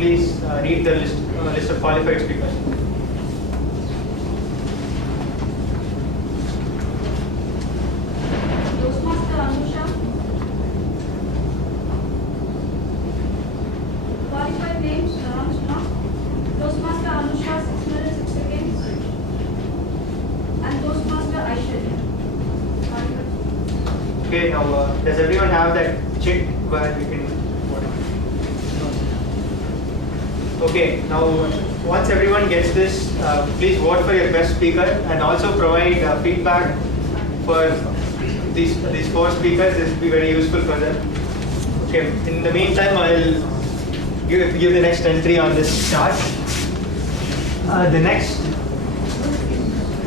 please read the list of qualified speakers. Toastmaster Anusha. Qualified names: Toastmaster Anusha, 6 minutes 6 seconds, and Toastmaster Aishwarya. Okay, now does everyone have that check where you can vote on? Okay, now once everyone gets this, please vote for your best speaker and also provide feedback for these 4 speakers. This will be very useful for them. Okay, in the meantime, I'll give the next entry on this chart. The next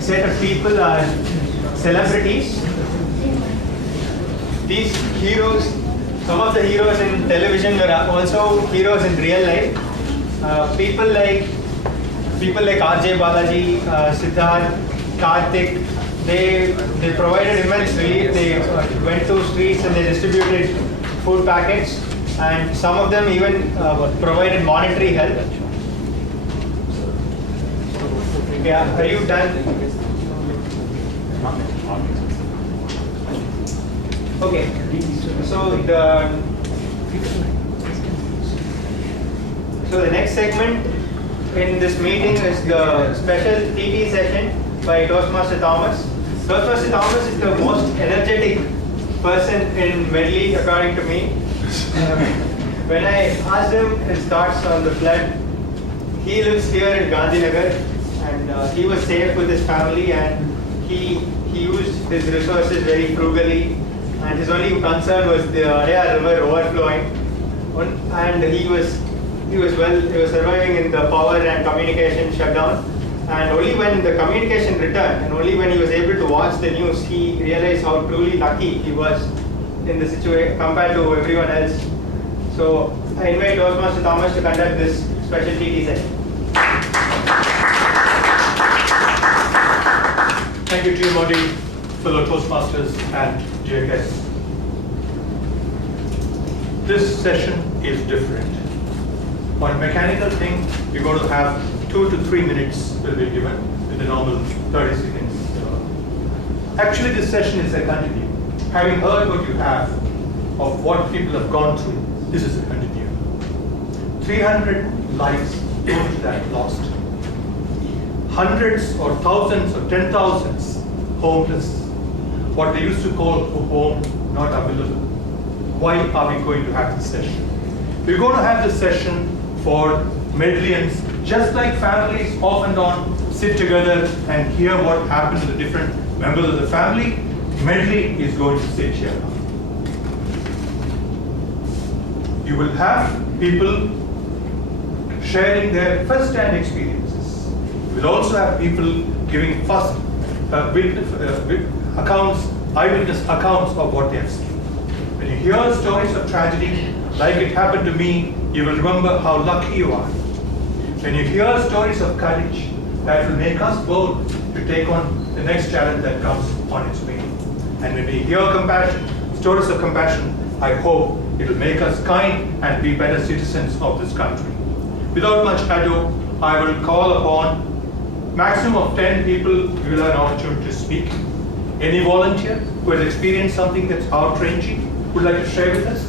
set of people are celebrities. These heroes, some of the heroes in television are also heroes in real life. People like R.J. Balaji, Siddharth, Karthik, they provided immense relief. They went to streets and they distributed food packets, and some of them even provided monetary help. Yeah, are you done? Okay, so the next segment in this meeting is the special TT session by Toastmaster Thomas. Toastmaster Thomas is the most energetic person in Medley, according to me. When I asked him his thoughts on the flood, he lives here in Gandhinagar, and he was safe with his family, and he used his resources very frugally. And his only concern was the Adaya River overflowing, and he was surviving in the power and communication shutdown. And only when the communication returned, and only when he was able to watch the news, he realized how truly lucky he was in the situation compared to everyone else. So I invite Toastmaster Thomas to conduct this special TT session. Thank you, Dear Modi, fellow Toastmasters and dear guests. This session is different. On mechanical thing, we're going to have 2 to 3 minutes will be given with the normal 30 seconds. Actually, this session is a continue. Having heard what you have of what people have gone through, this is a continue. 300 lives that lost. Hundreds or thousands or 10,000s homeless. What they used to call a home not available. Why are we going to have this session? We're going to have this session for Medleyans, just like families off and on sit together and hear what happened to the different members of the family. Medley is going to sit here. You will have people sharing their first-hand experiences. You will also have people giving eyewitness accounts of what they have seen. When you hear stories of tragedy, like it happened to me, you will remember how lucky you are. When you hear stories of courage, that will make us bold to take on the next challenge that comes on its way. And when we hear compassion, stories of compassion, I hope it will make us kind and be better citizens of this country. Without much ado, I will call upon maximum of 10 people who will have an opportunity to speak. Any volunteer who has experienced something that's heart-wrenching would like to share with us?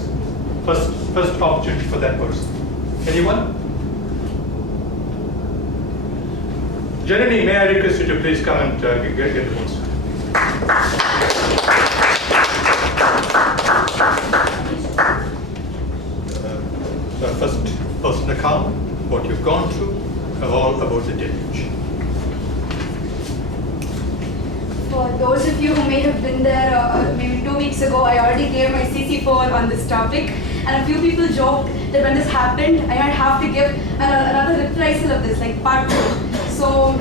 First opportunity for that person. Anyone? Janani, may I request you to please come and get the votes. The first person account, what you've gone through, all about the deluge. For those of you who may have been there maybe 2 weeks ago, I already gave my CC4 on this topic, and a few people joked that when this happened, I might have to give another reprisal of this, like part 2. So,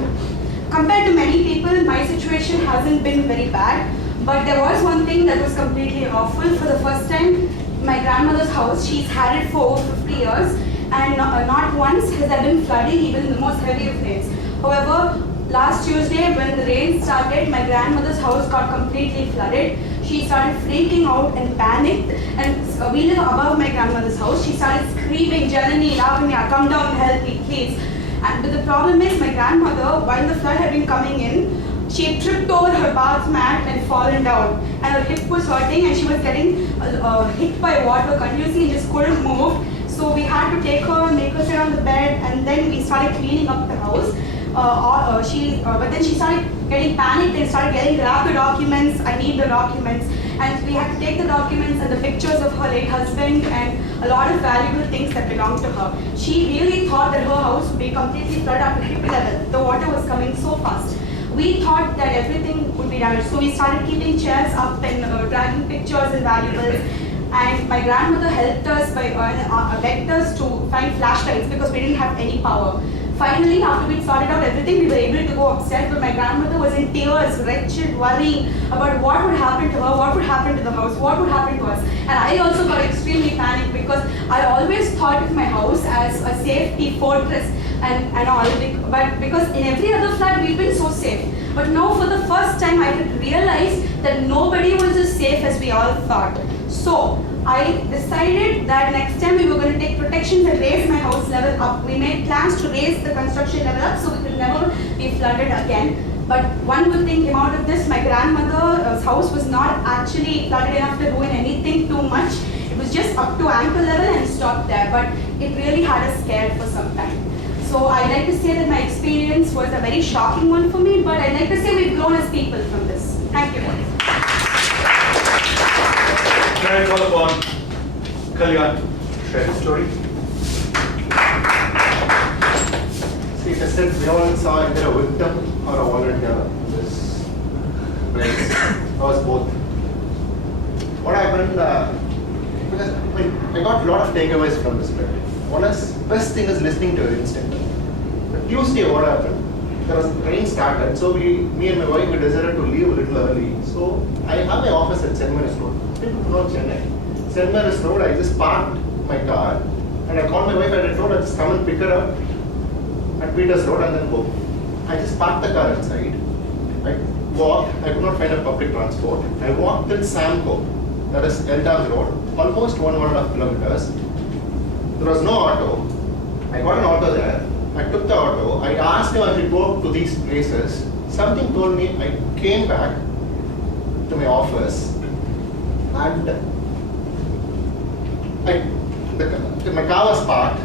compared to many people, my situation hasn't been very bad, but there was one thing that was completely awful. For the first time, my grandmother's house, she's had it for over 50 years, and not once has there been flooding, even in the most heavy of rains. However, last Tuesday, when the rain started, my grandmother's house got completely flooded. she started freaking out and panicked. And we live above my grandmother's house. She started screaming, Janani, Lavanya, come down, help me, please. But the problem is, my grandmother, while the flood had been coming in, she had tripped over her bath mat and fallen down. And her hip was hurting and she was getting hit by water continuously and just couldn't move. So we had to take her, make her sit on the bed, and then we started cleaning up the house. But then she started getting panicked and started yelling, grab the documents, I need the documents. And we had to take the documents and the pictures of her late husband and a lot of valuable things that belonged to her. She really thought that her house would be completely flooded up to hip level. The water was coming so fast. We thought that everything would be damaged. So we started keeping chairs up and dragging pictures and valuables. And my grandmother helped us by begged us to find flashlights because we didn't have any power. Finally, after we sorted out everything, we were able to go upstairs, but my grandmother was in tears, wretched, worrying about what would happen to her, what would happen to the house, what would happen to us. And I also got extremely panicked because I always thought of my house as a safety fortress and all, but because in every other flat we've been so safe. But now for the first time I could realize that nobody was as safe as we all thought. So I decided that next time we were going to take protections and raise my house level up. We made plans to raise the construction level up so we will never be flooded again. But one good thing came out of this, my grandmother's house was not actually flooded enough to ruin anything too much. It was just up to ankle level and stopped there, but it really had us scared for some time. So I'd like to say that my experience was a very shocking one for me, but I'd like to say we've grown as people from this. Thank you. Can I call upon Kalyan to share his story? See, it is said we all saw either a victim or a volunteer in this race. I was both. What happened, because I got a lot of takeaways from this trip. One is, best thing is listening to your instinct. But Tuesday, what happened? There was rain started, so me and my wife, we decided to leave a little early. So I have my office at St. Mary's Road. People know Chennai. St. Mary's Road, I just parked my car and I called my wife and I told her just come and pick her up at Peters Road and then go. I just parked the car inside. I walked, I could not find a public transport. I walked till Samco, that is Eldam Road, almost 1.5 kilometers. There was no auto. I got an auto there. I took the auto. I asked him if I should go to these places. Something told me. I came back to my office and my car was parked.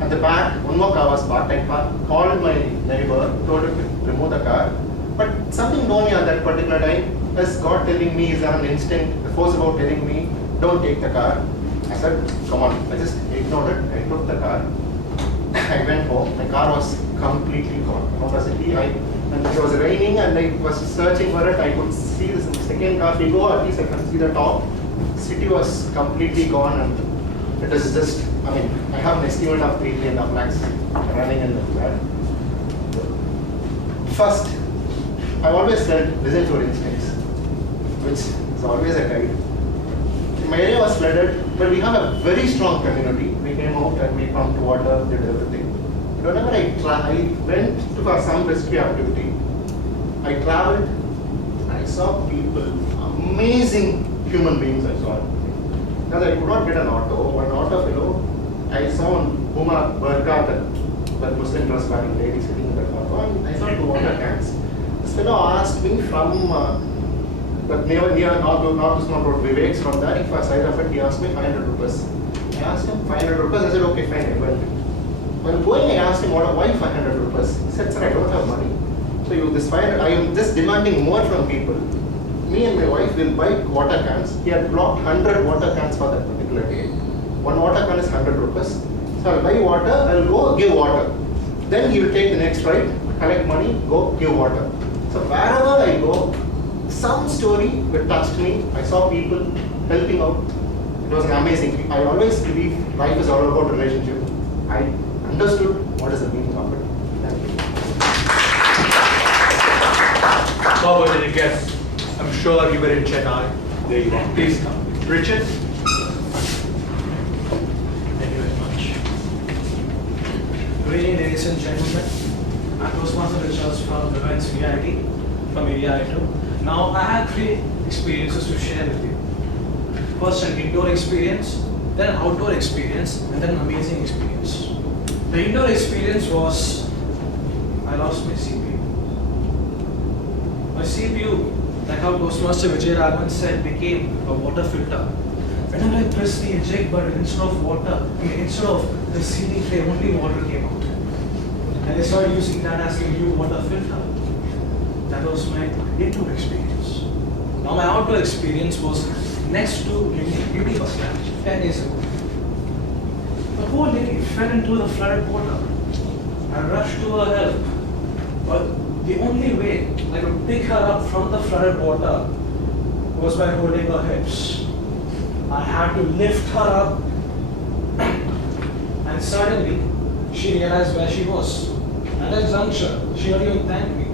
At the back, one more car was parked. I called my neighbor, told him to remove the car. But something told me at that particular time, is God telling me, is there an instinct, the force about telling me, don't take the car. I said, come on. I just ignored it. I took the car. I went home. My car was completely gone. Out of the city, and it was raining, and I was searching for it. I could see the second car. If we go, at least I can see the top. The city was completely gone, and it is just. I mean, I have an estimate of 3.5 lakhs running in the flat. First, I always said, listen to your instincts, which is always a guide. My area was flooded, but we have a very strong community. We came out and we pumped water, did everything. But whenever I went to for some rescue activity, I traveled, I saw people, amazing human beings I saw. Now I could not get an auto. One auto fellow, I saw on Puma Burqa, that Muslim dress wearing lady sitting in that auto, and I saw 2 water cans. This fellow asked me from but near North Usman Road, Vivek's from there, if I side of it, he asked me 500 rupees. I asked him 500 rupees, I said, okay, fine, I went. When going, I asked him, why 500 rupees? He said, sir, I don't have money. So I am just demanding more from people. Me and my wife will buy water cans. He had blocked 100 water cans for that particular day. One water can is 100 rupees. So I'll buy water, I'll go give water. Then he will take the next ride, collect money, go give water. So wherever I go, some story that touched me. I saw people helping out. It was amazing. I always believe life is all about relationship. I understood what is the meaning of it. Thank you. How about any guests? I'm sure you were in Chennai. There you are. Please come. Richard? Thank you very much. Good evening, ladies and gentlemen. I'm Toastmaster Richards from Women's VIT, from Area I2. Now, I have 3 experiences to share with you. First an indoor experience, then an outdoor experience, and then an amazing experience. The indoor experience was, I lost my CPU. My CPU, like how Toastmaster Vijay Raghavan said, became a water filter. Whenever I pressed the eject button, instead of the CD tray, only water came out. And I started using that as a new water filter. That was my indoor experience. Now my outdoor experience was next to Beauty Bus Stand 10 days ago. The poor lady fell into the flooded water. I rushed to her help. But the only way I could pick her up from the flooded water was by holding her hips. I had to lift her up, and suddenly she realized where she was. At that juncture, she didn't even thank me.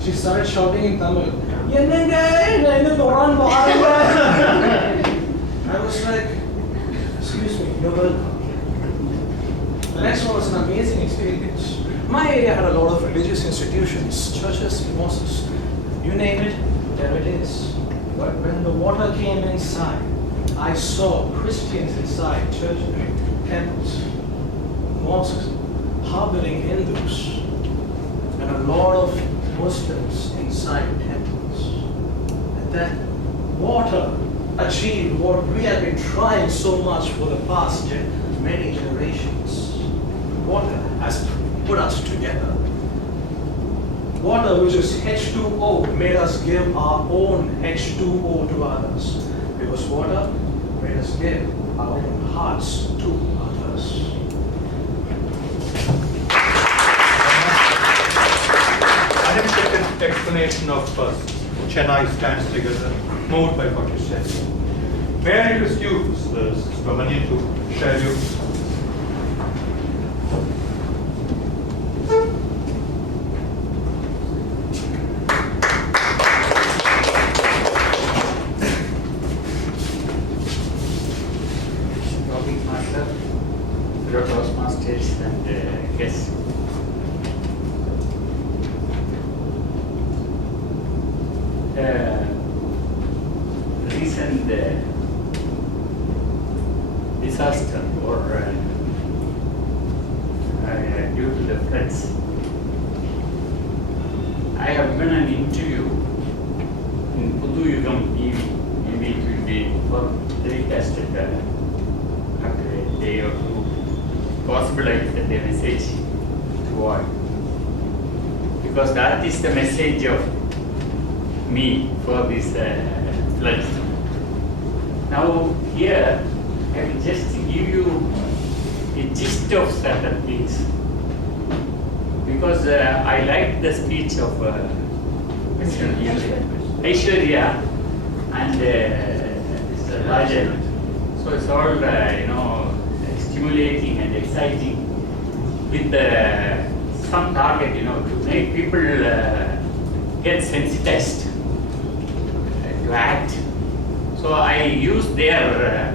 She started shouting in Tamil. I was like, excuse me, you're welcome. The next one was an amazing experience. My area had a lot of religious institutions, churches, mosques, you name it, there it is. But when the water came inside, I saw Christians inside churches, temples, mosques, harboring Hindus, and a lot of Muslims inside temples. And then water achieved what we have been trying so much for the past many generations. Water has put us together. Water, which is H2O, made us give our own H2O to others. Because water made us give our own hearts to others. Unexpected explanation of Chennai stands together, moved by what you said. May I request you, Ramani, to share your Toastmasters and guests. Recent disaster or due to the floods. I have given an interview in Pudu Yugam TV. Maybe it will be telecasted after a day or two. Possible I send a message to all. Because that is the message of me for this floods. Now here I will just give you a gist of certain things. Because I liked the speech of Mr. Aishwarya and Mr. Rajan. So it's all stimulating and exciting with some target, to make people get sensitized to act. So I use their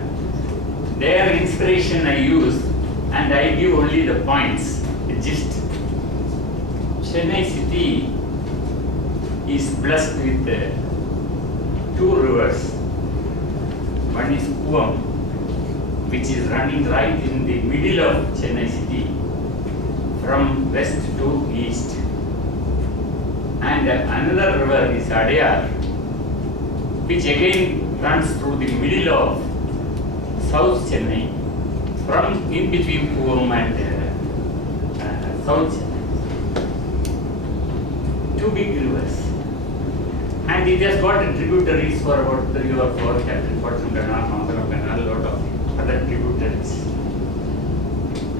inspiration I use, and I give only the points, the gist. Chennai city is blessed with two rivers. One is Kuam, which is running right in the middle of Chennai city, from west to east. And another river is Adayar, which again runs through the middle of South Chennai, from in between Kuam and South Chennai. Two big rivers. And it has got tributaries for about 3 or 4, Captain Canal, Mangalam Canal, a lot of other tributaries.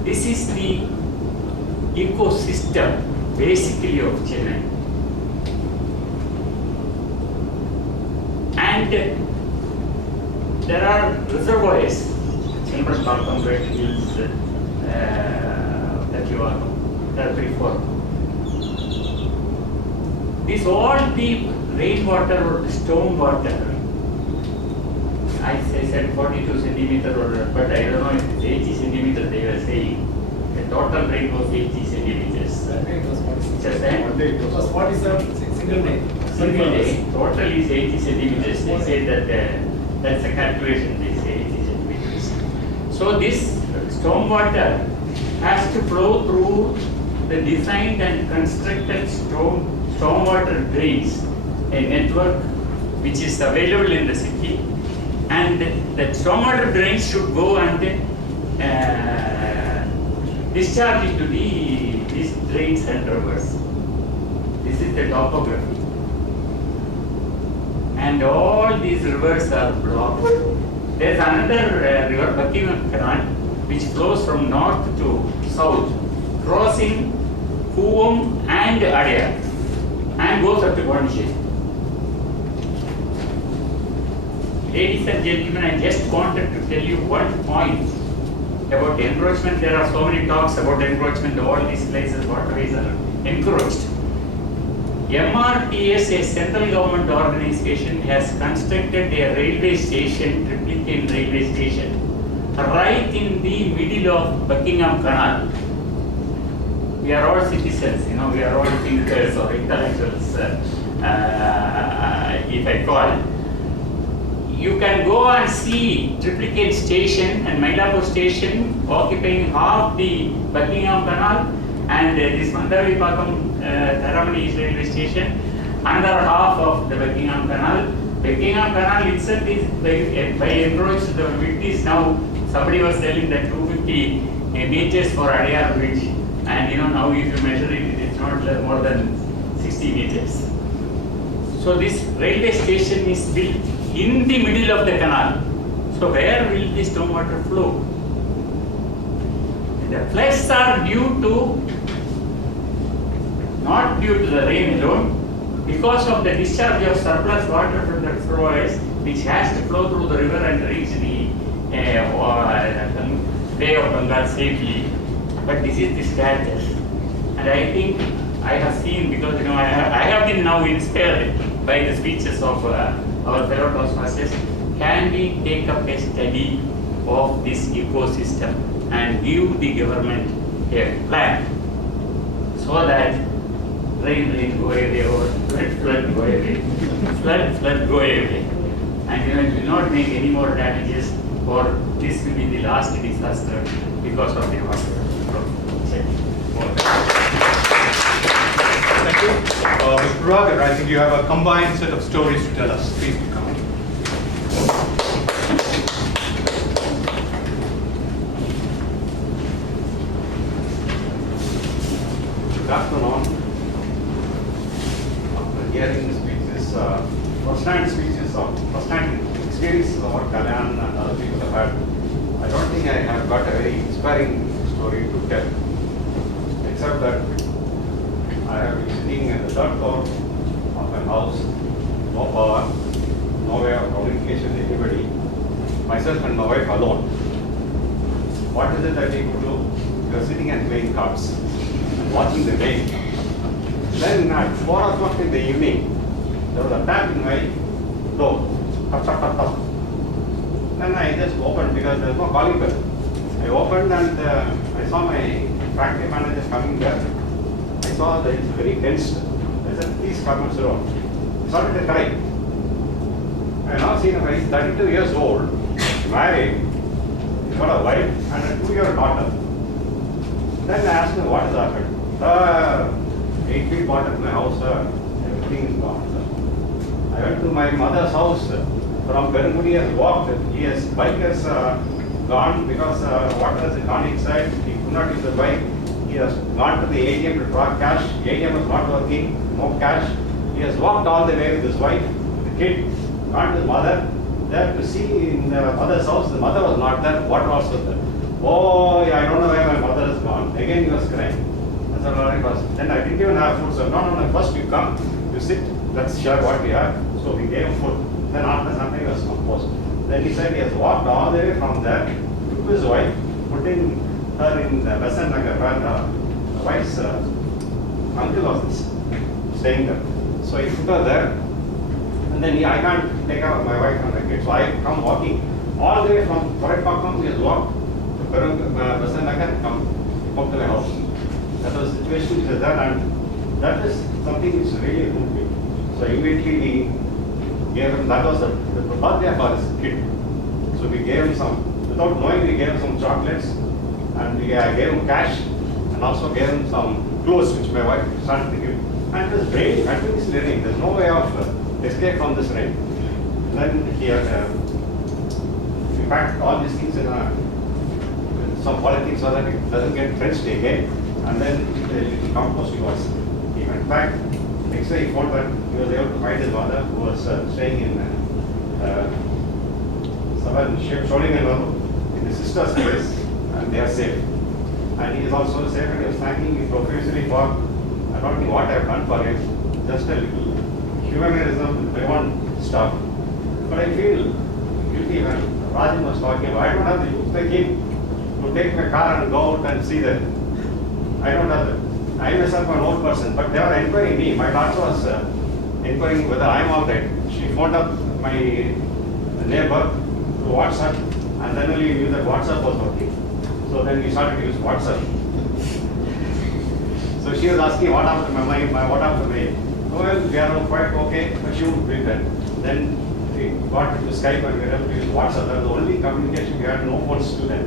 This is the ecosystem basically of Chennai. And there are reservoirs, Children's Park, Red Hills, that you are, there are 3, 4. These all the rainwater or storm water, I said 42 centimeter, but I don't know if it's 80 centimeter they were saying. The total rain was 80 centimeters. I think it was 46. Just that? It was 47. Single day. Single day, total is 80 centimeters. They say that that's a calculation. They say 80 centimeters. So this stormwater has to flow through the designed and constructed stormwater drains, a network which is available in the city, and the stormwater drains should go and discharge into these drains and rivers. This is the topography. And all these rivers are blocked. There's another river, Buckingham Canal, which flows from north to south, crossing Coombe and Adyar, and goes up to Pondicherry. Ladies and gentlemen, I just wanted to tell you one point about encroachment. There are so many talks about encroachment. All these places, waterways are encroached. MRTS, a central government organization, has constructed a railway station, triplicate railway station, right in the middle of Buckingham Canal. We are all citizens, we are all thinkers or intellectuals, if I call. You can go and see Triplicate Station and Mylapore Station occupying half the Buckingham Canal, and this Mandavipakam Tharamani East Railway Station, another half of the Buckingham Canal. Buckingham Canal itself is by encroached. The width is now, somebody was telling that 250 meters for Adyar Bridge, and now if you measure it, it's not more than 60 meters. So this railway station is built in the middle of the canal. So where will this stormwater flow? The floods are not due to the rain alone, because of the discharge of surplus water from the reservoirs, which has to flow through the river and reach the Bay of Bengal safely. But this is the status, and I think I have seen, because I have been now inspired by the speeches of our fellow Toastmasters. Can we take up a study of this ecosystem and give the government a plan so that rain go away, or flood go away, flood go away, and do not make any more damages, or this will be the last disaster because of the water. Thank you. Mr. Ragar, I think you have a combined set of stories to tell us. Please come on. Good afternoon. After hearing the speeches, first-hand experiences of what Kalyan and other people have had, I don't think I have got a very inspiring story to tell, except that I have been sitting in the third floor of a house, no power, no way of communication with anybody, myself and my wife alone. What is it that we could do? We are sitting and playing cards, watching the rain. Then at 4 o'clock in the evening, there was a tap in my door. Tap, tap, tap, tap. Then I just opened because there was no calling bell. I opened and I saw my factory manager coming there. I saw that it's very tense. I said, please come and sit down. I started to cry. I have now seen a guy, 32 years old, married, he's got a wife and a 2-year daughter. Then I asked him, what has happened? 8 feet bought at my house, everything is gone. I went to my mother's house. From Bermudi, he has walked. His bike has gone because water has gone inside. He could not use the bike. He has gone to the ATM to draw cash. The ATM was not working, no cash. He has walked all the way with his wife, the kid, gone to his mother. There to see in the mother's house, the mother was not there, water was there. Oh, I don't know where my mother has gone. Again he was crying. That's all it was. Then I didn't even have food. So no, first you come, you sit, let's share what we have. So we gave him food. Then after something he was composed. Then he said he has walked all the way from there to his wife, putting her in the Besant Nagar where the wife's uncle was staying there. So he put her there. And then I can't take care of my wife and my kids. So I come walking all the way from Korekpakam. He has walked to Besant Nagar and come to my house. That was the situation which was there, and that is something which really moved me. So immediately we gave him, that was the birthday for his kid. So we gave him some, without knowing, we gave him some chocolates, and I gave him cash, and also gave him some clothes which my wife started to give. And this rain continuously raining. There's no way of escape from this rain. Then he had, we packed all these things in some polythene so that it doesn't get drenched again. And then the little composting was. He went back. Next day he found that he was able to find his mother who was staying in somewhere in Sholingan in his sister's place, and they are safe. And he is also safe, and he was thanking me profusely for, I don't think what I have done for him, just a little humanism, prevent stuff. But I feel guilty when Rajan was talking about, I don't have the youth like him to take my car and go out and see that. I don't have that. I myself am an old person, but they were inquiring me. My daughter was inquiring whether I'm all right. She phoned up my neighbor through WhatsApp, and then only knew that WhatsApp was working. So then we started to use WhatsApp. So she was asking what happened to my what happened to me. Well, we are quite okay, but she would bring that. Then we got into Skype and we were able to use WhatsApp. That was the only communication we had, no phones to them.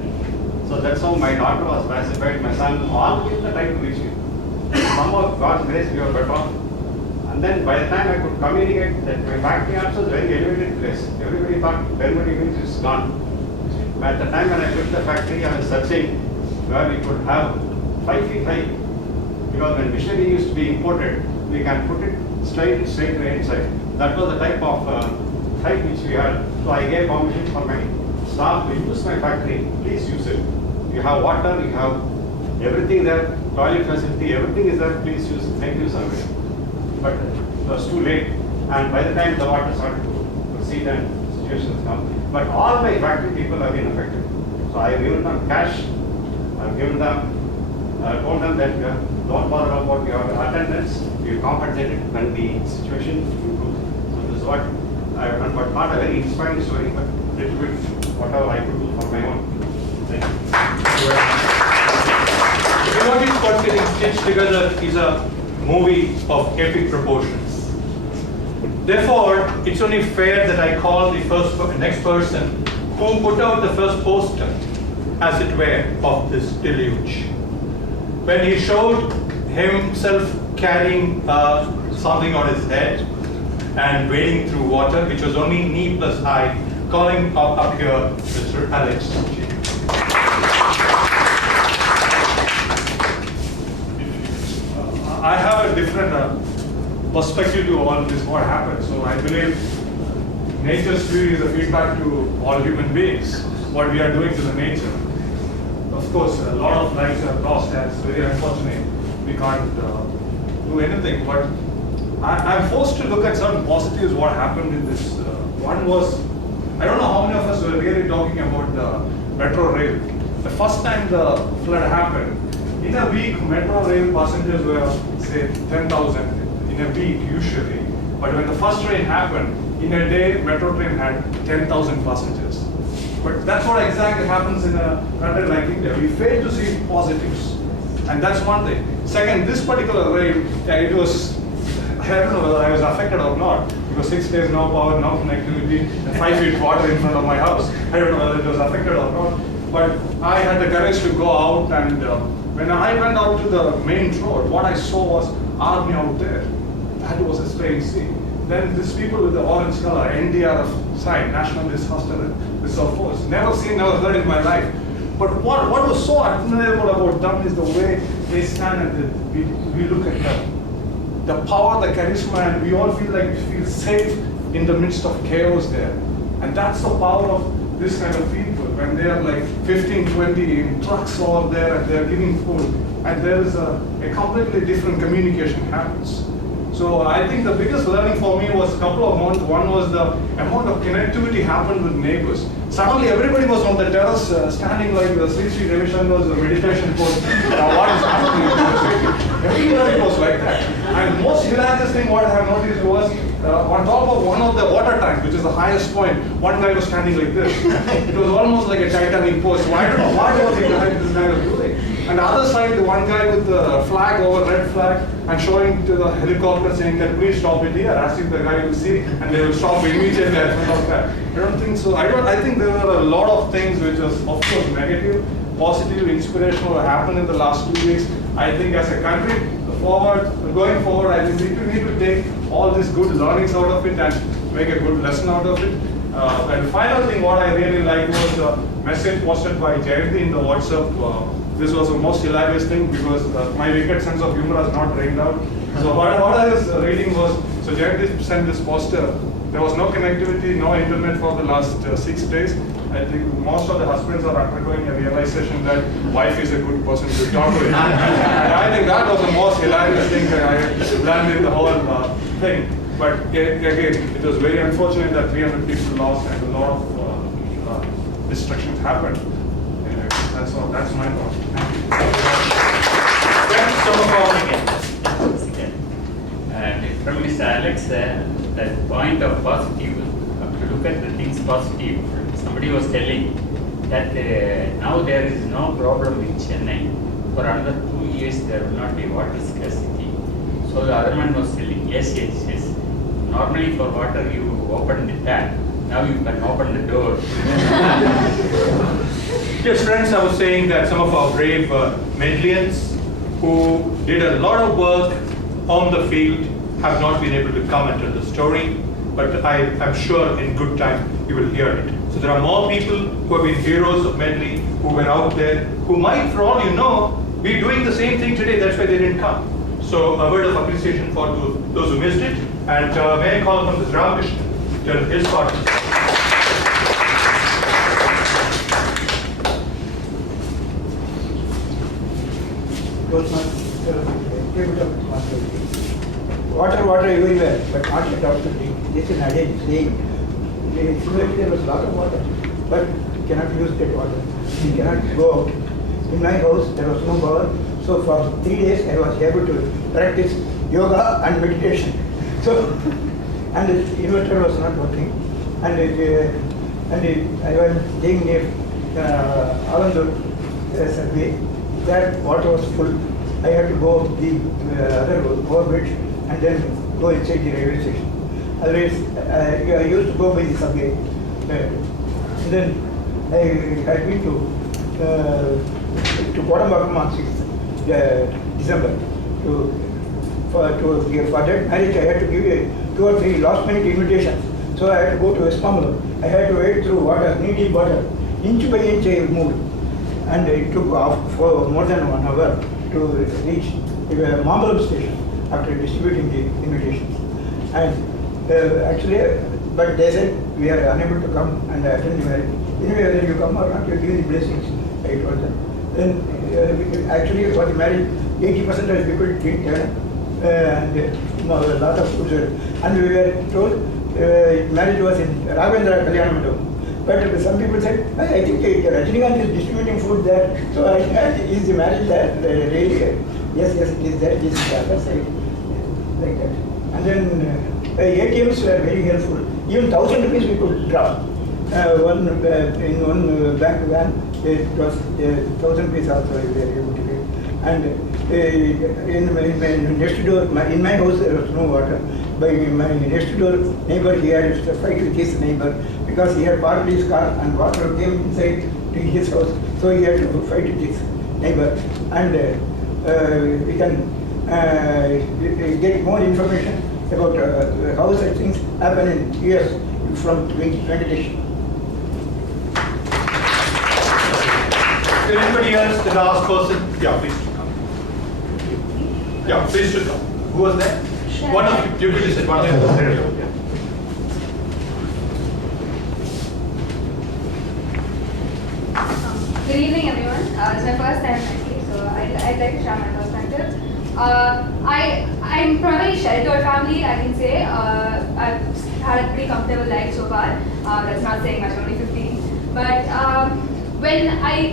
So that's how my daughter was pacified, my son, all gave the time to reach me. Somehow, God's grace, we were better off. And then by the time I could communicate that my factory also was a very elevated place. Everybody thought everybody means it's gone. But at the time when I quit the factory, I was searching where we could have 5 feet high. Because when machinery used to be imported, we can put it straight inside. That was the type of height which we had. So I gave permission for my staff to use my factory. Please use it. You have water, you have everything there, toilet facility, everything is there. Please use it. Thank you, sir. But it was too late. And by the time the water started to proceed and situations come. But all my factory people have been affected. So I have given them cash. I have given them, told them that don't bother about your attendance. We compensated when the situation improved. So this is what I have done, but not a very inspiring story, but little bit whatever I could do for my own. Thank you. What is what's getting stitched together is a movie of epic proportions. Therefore, it's only fair that I call the next person who put out the first poster, as it were, of this deluge. When he showed himself carrying something on his head and wading through water, which was only knee plus high, calling up here Mr. Alex. I have a different perspective to all this, what happened. So I believe nature's view is a feedback to all human beings, what we are doing to the nature. Of course, a lot of lives are lost, that's very unfortunate. We can't do anything, but I'm forced to look at certain positives what happened in this. One was, I don't know how many of us were really talking about the metro rail. The first time the flood happened, in a week, metro rail passengers were, say, 10,000 in a week usually. But when the first train happened, in a day, metro train had 10,000 passengers. But that's what exactly happens in a country like India. We fail to see positives. And that's one thing. Second, this particular rail, it was, I don't know whether I was affected or not. Because 6 days, no power, no connectivity, and 5 feet water in front of my house. I don't know whether it was affected or not. But I had the courage to go out, and when I went out to the main road, what I saw was army out there. That was a strange scene. Then these people with the orange color, NDRF sign, National Disaster Reserve Force. Never seen, never heard in my life. But what was so admirable about them is the way they stand and we look at them. The power, the charisma, and we all feel like we feel safe in the midst of chaos there. And that's the power of this kind of people. When they are like 15, 20 in trucks over there and they're giving food, and there is a completely different communication happens. So I think the biggest learning for me was a couple of months. One was the amount of connectivity happened with neighbors. Suddenly everybody was on the terrace standing like the Sri Sri Ravi Shankar's meditation post. What is happening? Everywhere it was like that. And most hilarious thing what I have noticed was on top of one of the water tanks, which is the highest point, one guy was standing like this. It was almost like a Titanic post. So I don't know what was this guy was doing. And the other side, the one guy with the flag over red flag and showing to the helicopter saying that please stop it here, asking the guy to see, and they will stop immediately at front of that. I don't think so. I think there were a lot of things which was of course negative, positive, inspirational happened in the last 2 weeks. I think as a country, going forward, I think we need to take all these good learnings out of it and make a good lesson out of it. And final thing, what I really liked was the message posted by Jayanti in the WhatsApp. This was the most hilarious thing because my wicked sense of humor has not drained out. So what I was reading was, so Jayanti sent this poster. There was no connectivity, no internet for the last 6 days. I think most of the husbands are undergoing a realization that wife is a good person to talk with. And I think that was the most hilarious thing that I learned in the whole thing. But again, it was very unfortunate that 300 people lost and a lot of destructions happened. Anyway, that's all. That's my thought. And from Mr. Alex, that point of positive, to look at the things positive. Somebody was telling that now there is no problem in Chennai. For another 2 years there will not be water scarcity. So the other man was telling, yes. Normally for water you open the tap. Now you can open the door. Yes, friends, I was saying that some of our brave Medlians who did a lot of work on the field have not been able to come and tell the story, but I am sure in good time you will hear it. So there are more people who have been heroes of Medley, who were out there, who might, for all you know, be doing the same thing today. That's why they didn't come. So a word of appreciation for those who missed it. And may I call upon Mr. Ramakrishna to tell his part. Water everywhere, but not yet out to drink. This is Nadine saying. Similarly, there was a lot of water, but you cannot use that water. You cannot go out. In my house, there was no power, so for 3 days I was able to practice yoga and meditation. So, and the inverter was not working, and I was staying near Alandur survey. That water was full. I had to go the other overbridge and then go inside the railway station. Otherwise, I used to go by the subway. And then I had been to Kodambakam on 6th December. For that marriage, I had to give 2 or 3 last minute invitations. So I had to go to Westmangala. I had to wade through water, knee-deep water. Inch by inch I moved. And it took for more than 1 hour to reach the Mambalam station after distributing the invitations. And actually, but they said we are unable to come and attend the marriage. Anyway, whether you come or not, you give the blessings. I told them. Then actually for the marriage, 80% of the people didn't and a lot of foods were. And we were told marriage was in Ravendra Kalyana Mandapam. But some people said, I think Rajinikanth is distributing food there. So I asked, is the marriage there? Really? Yes, it is there. This is the other side. Like that. And then ATMs were very helpful. Even 1,000 rupees we could draw. In one bank van, it was 1,000 rupees also we were able to get. And in my next door, in my house there was no water. By my next door neighbor, he had a fight with his neighbor because he had parked his car and water came inside to his house. So he had to fight with his neighbor. And we can get more information about how such things happen in years from meditation. Anybody else, the last person? Yeah, please. Yeah, please should come. Who was that? One of you. You could just say one of them. There you go. Yeah. Good evening, everyone. It's my first time actually, so I'd like to share my perspective. I'm from a very sheltered family, I can say. I've had a pretty comfortable life so far. That's not saying much, I'm only 15. But when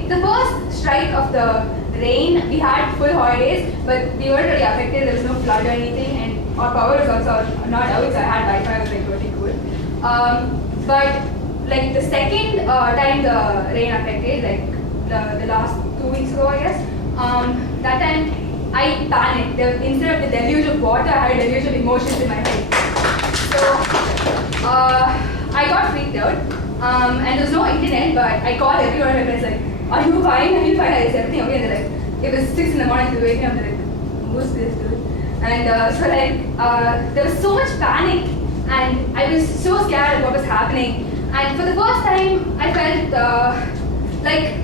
the first strike of the rain, we had full holidays, but we weren't really affected. There was no flood or anything, and our power was also not out, so I had Wi-Fi, it was like really cool. But like the second time the rain affected, like the last 2 weeks ago, I guess, That time I panicked. Instead of the deluge of water, I had a deluge of emotions in my head. So I got freaked out. And there was no internet, but I called everyone and my friends like, are you fine? Are you fine? Is everything okay? And they're like, it was 6 in the morning, they wake me up, they're like, who's this dude? And so like, there was so much panic and I was so scared of what was happening. And for the first time, I felt like,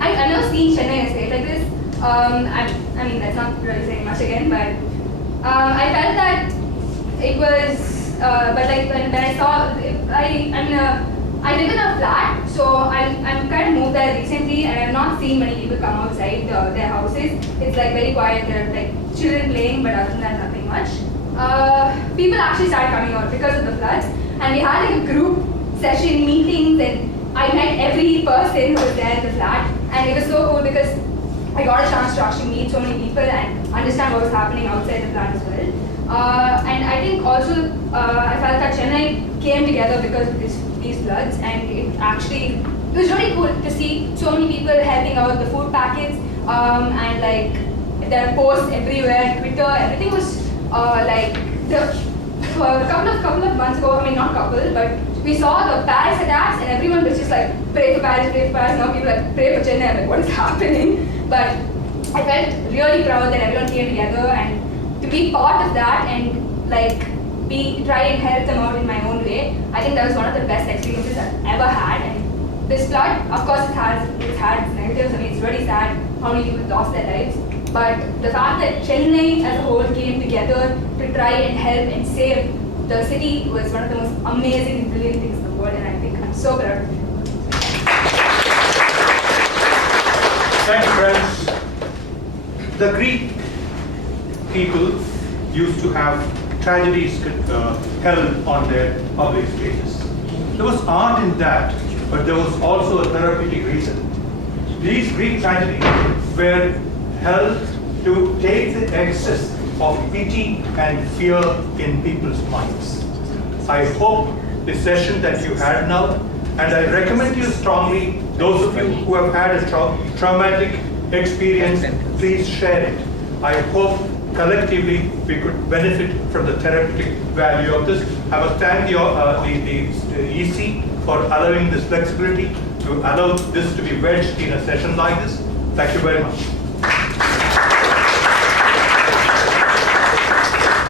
I've never seen Chennai in a state like this. I mean, that's not really saying much again, but I felt that it was, but like when I saw, I live in a flat, so I'm kind of moved there recently, and I've not seen many people come outside their houses. It's like very quiet. There are like children playing, but other than that, nothing much. People actually started coming out because of the floods, and we had like a group session meetings, and I met every person who was there in the flat, and it was so cool because I got a chance to actually meet so many people and understand what was happening outside the flat as well. And I think also I felt that Chennai came together because of these floods, and it was really cool to see so many people helping out with the food packets, and like there are posts everywhere, Twitter, everything was like a couple of months ago. I mean, not couple, but we saw the Paris attacks, and everyone was just like, pray for Paris, pray for Paris. Now people are like, pray for Chennai. I'm like, what is happening? But I felt really proud that everyone came together, and to be part of that and like try and help them out in my own way. I think that was one of the best experiences I've ever had. And this flood, of course, it had its negatives. I mean, it's really sad how many people lost their lives. But the fact that Chennai as a whole came together to try and help and save the city was one of the most amazing and brilliant things in the world, and I think I'm so proud of it. Thank you, friends. The Greek people used to have tragedies held on their public stages. There was art in that, but there was also a therapeutic reason. These Greek tragedies were held to take the excess of pity and fear in people's minds. I hope the session that you had now, and I recommend you strongly, those of you who have had a traumatic experience, please share it. I hope collectively we could benefit from the therapeutic value of this. I must thank the EC for allowing this flexibility to allow this to be wedged in a session like this. Thank you very much.